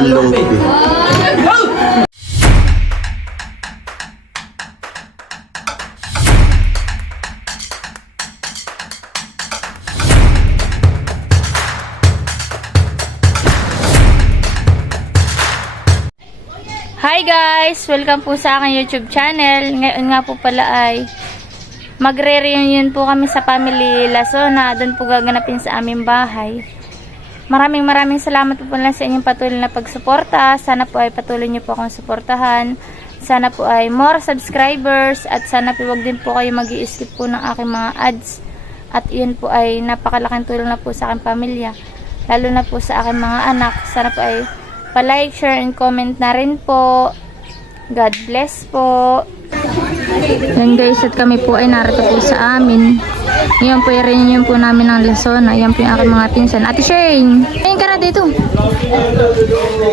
Lope. Hi guys! Welcome po sa aking YouTube channel. Ngayon nga po pala ay magre-reunion po kami sa family Lasona. Doon po gaganapin sa aming bahay. Maraming salamat po pala sa inyong patuloy na pagsuporta. Sana po ay patuloy niyo po akong suportahan. Sana po ay more subscribers at sana po wag din po kayo mag-i-skip po ng aking mga ads. At yun po ay napakalaking tulong na po sa aking pamilya. Lalo na po sa aking mga anak. Sana po ay pa-like, share, and comment na rin po. God bless po. Yan guys, at kami po ay narito po sa amin. Yan po rin yun po namin ng Lasona. Yan po yung aking mga pinsan. Ate Shane! Ayun ka na dito.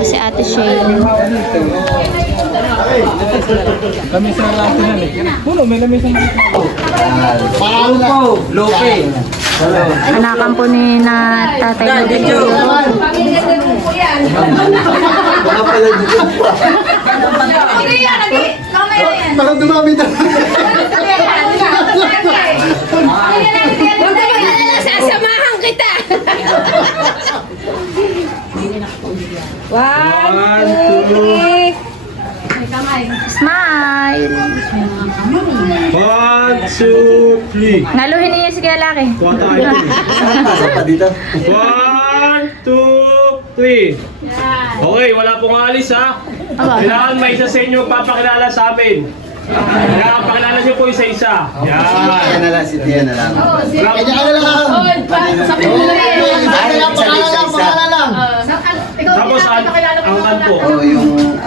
Si Ate Shane. Lamesa na lang natin eh. Puno, may lamesa na lang. Lope. Anakan po ni na Tatay Lope. Baka pala dito pa. Parang dumami na. Sasamahan kita. One, two, Smile! 1, 2, 3. Naluhin niya si lalaki. Kuha tayo. Saan pa dito? 1, 2, 3. Okay, wala pong alis ha. Kailangan may isa sa inyo magpapakilala sa amin. Kailangan pakilala nyo po isa-isa. Yan. Yan na lang, si Tia na lang. Kanya ka na lang. sabi mo na lang. Pangalan lang. Tapos ang kanto. Oo, yung...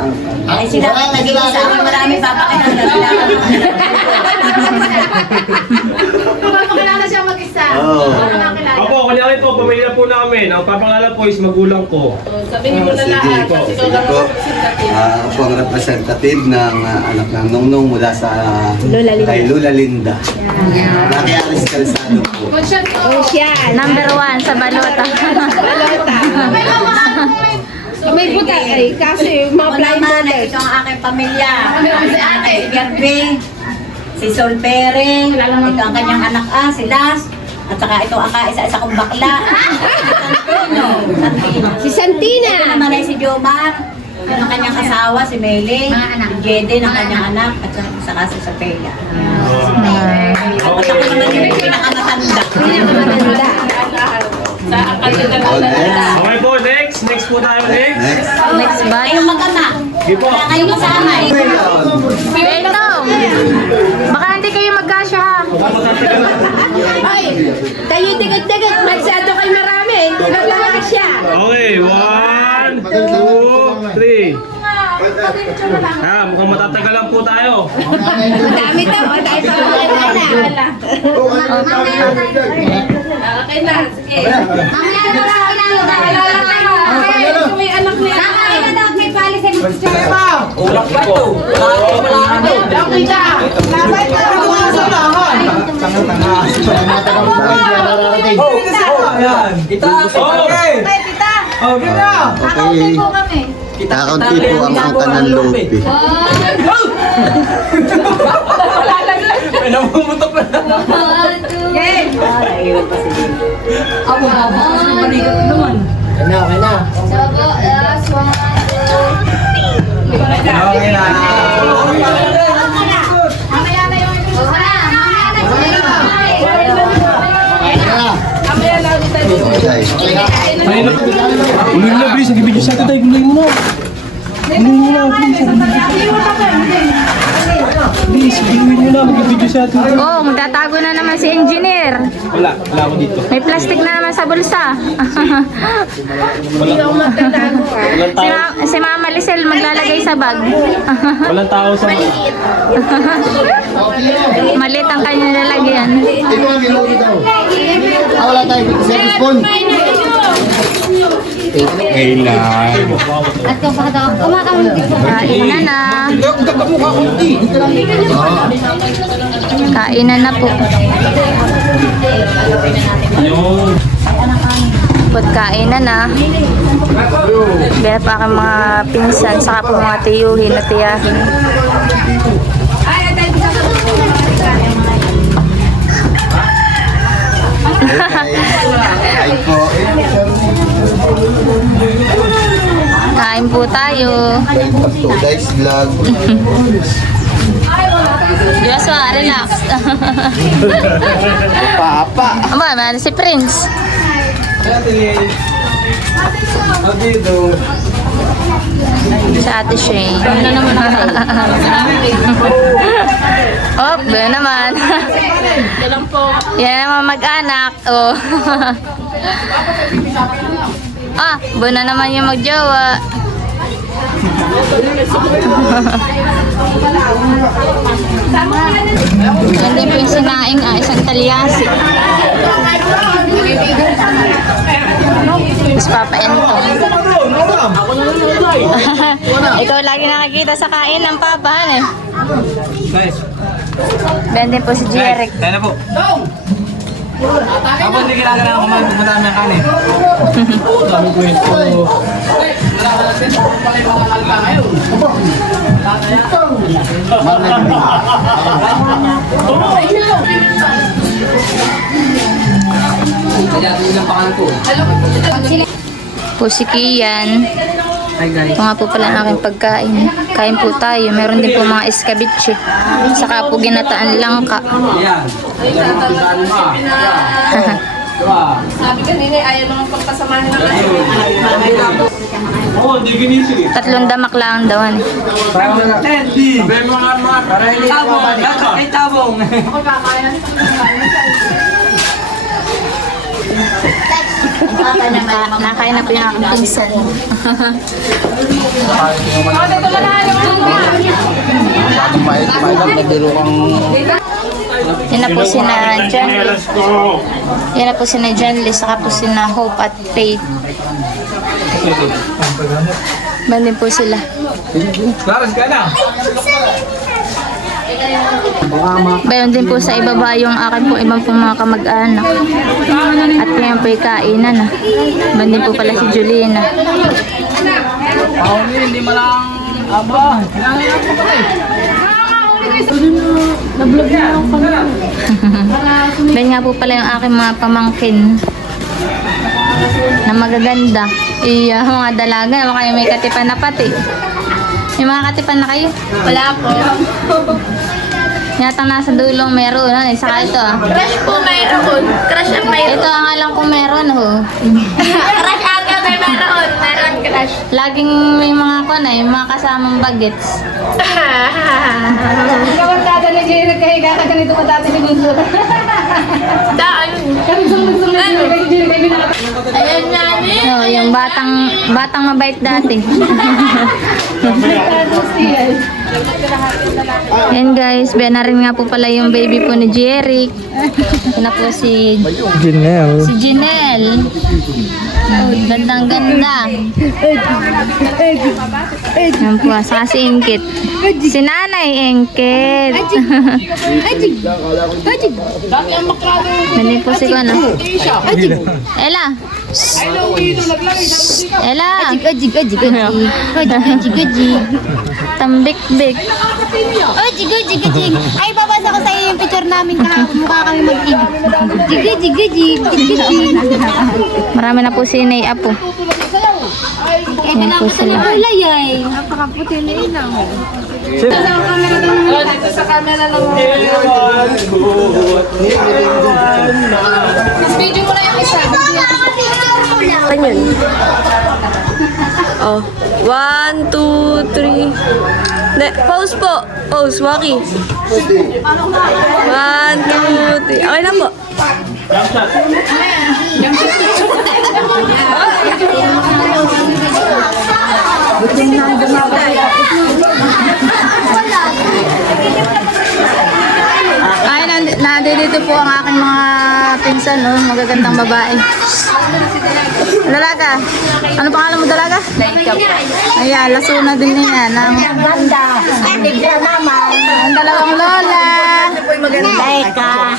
Ay, sila ka nag-iisa. Marami papakilala sila. Papakilala siya mag-isa. Oo. Ako, kunyari po, pamilya po namin. Ang papakilala po is magulang ko. Sabihin mo na lahat. Kasi ikaw lang ang representative. Ako ang representative ng anak ng Nongnong mula sa kay Lula Linda. Nakialis Calzado po. Number 1 sa balota. May buta ay kasi mga blind voters. Ito ang aking pamilya. Si Ate Gerbe, si Sol Pere, ito ang kanyang anak si Las, at saka ito ang kaisa-isa kong bakla. Si Santina. Ito naman ay si Jomar, ito ang kanyang asawa, si Mele, si Jede ng kanyang anak, at saka si Sopela. At ako naman yung pinakamatanda. Okay po, next. Next po tayo, next. Next batch. Kayong magkama. Sige po. Wala kayong kasama eh. Ito! Baka hindi kayo magkasya ha. Ay, tayo tigit-tigit. Masyado kayo marami. Naglalaki siya. Okay, 1, 2, 3. Mukhang matatagal lang po tayo. Madami to. Madami pa wala. Okay na. Sige. Mamaya na lang May anak niya. may policy ng Ulak pa to. Okay. Kakaunti po ang angka ng Lope. May namumutok na. Okay na. Guluhin mo na, please. Nag-video sa atin tayo. Guluhin mo na. Guluhin mo na, please. Please, guluhin mo na. Mag-video sa atin. Oh, magtatago na naman si engineer. Wala ako dito. May plastic na naman sa bulsa. Walang tao. Si Mama Lisel maglalagay sa bag. Walang tao sa... Malit ang kanyang lalagyan. Ito ang nilugi daw. Wala tayo dito sa spoon. Kailan? Kainan na. Kainan na po. Yung... po't kainan na. Meron pa aking mga pinsan, saka po mga tiyuhin at tiyahin. Ay po. Kain po tayo. Welcome to Guys Vlog. Joshua, relax. Papa. Aba, man, si Prince. Sa Ate Shane. Ano naman ako? Oh, ba naman. Yan naman mag-anak. Oh. Ah, ba na naman yung magjowa. Hindi po yung sinaing, isang talyasi. Mas papaento. Ikaw lagi nakikita sa kain ng papahan eh. Bende po si Jeric. Kaya na po. Ako hindi kailangan kumain, pupunta ng kanin. Sabi ko ito. Po si Kian. Hi guys. Ito nga po pala ang aking pagkain. Kain po tayo. Meron din po mga escabeche. Saka po ginataan langka. Yan. Sabi kanina, ayaw naman pagpasamahin ng kasi. Oo, hindi ginising eh. 3 damak lang daw. Ano. May mga para hindi Tabong. Ay tabong. Nakain na po yung aking pinsan. Yan na po sina John. Yan na po sina John Lee. Saka po sina Hope at Faith. Bandin po sila. Claras ka na. Bayon din po sa ibaba yung akin po ibang po mga kamag-anak. At ngayon po yung kainan na. Bandin po pala si Julina. Hindi mo lang. Aba. Kailangan yan po pala eh. Bayon nga po pala yung aking mga pamangkin. Na magaganda. Iya, mga dalaga. Kayo may katipan na pati. May mga katipan na kayo? Wala po. Yatang nasa dulong meron. Ano? Saka ito ah. Crush po mayroon. Crush ang mayroon. Ito ang alam ko meron ho. Crush aga may mayroon. Mayroon crush. Laging may mga yung mga kasamang bagets. Ikaw ang na Jerry kayo ka ganito ka dati ni Bunso. Daan. Kalusong na Jerry kayo binaka. Ayan nga ni. No, yung batang mabait dati. Yan guys, na rin nga po pala yung baby po ni Jeric. Ito na po si Janelle. Si Janelle. Oh, gandang ganda. Yan po, saka si Ingkit. Si Nanay Ingkit. Nandun po si Kono. Ella. Ella. Tambik-bik. Ay, babasa ko sa iyo yung picture namin kahapon. Mukha kami mag-ig. Jig. Marami na po si Nay Apo. Yan po sila. Layay. Napakaputi na inang. Dito sa camera lang. Video mo na yung isa. Oh. 1, 2, 3. Pause po. Pause, Waki. 1, 2, 3. Okay na po. Ay, nandito po ang aking mga pinsan, no? Magagandang babae. Dalaga. Ano pangalan mo, Dalaga? Laika po. Ayan, lasuna din niya. Ganda. Tignan naman. Ang dalawang lola. Laika.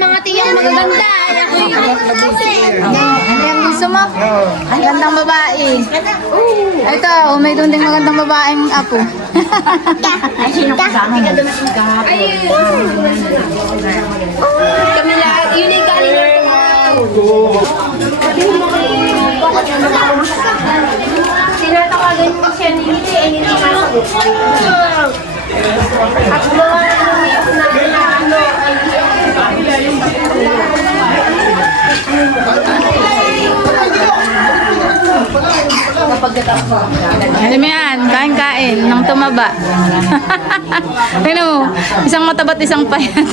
Mga tiya magaganda. gusto mo? Magandang babae. Ito, may dunding magandang babaeng apo. Ay, sino kasama mo? Kami lahat. Yun yung galing Tinatawagan mo siya ni Lili, ay hindi masagot. At mga na ano, Alam mo yan, kain-kain ng tumaba. Tingnan mo, isang matabat, isang payat.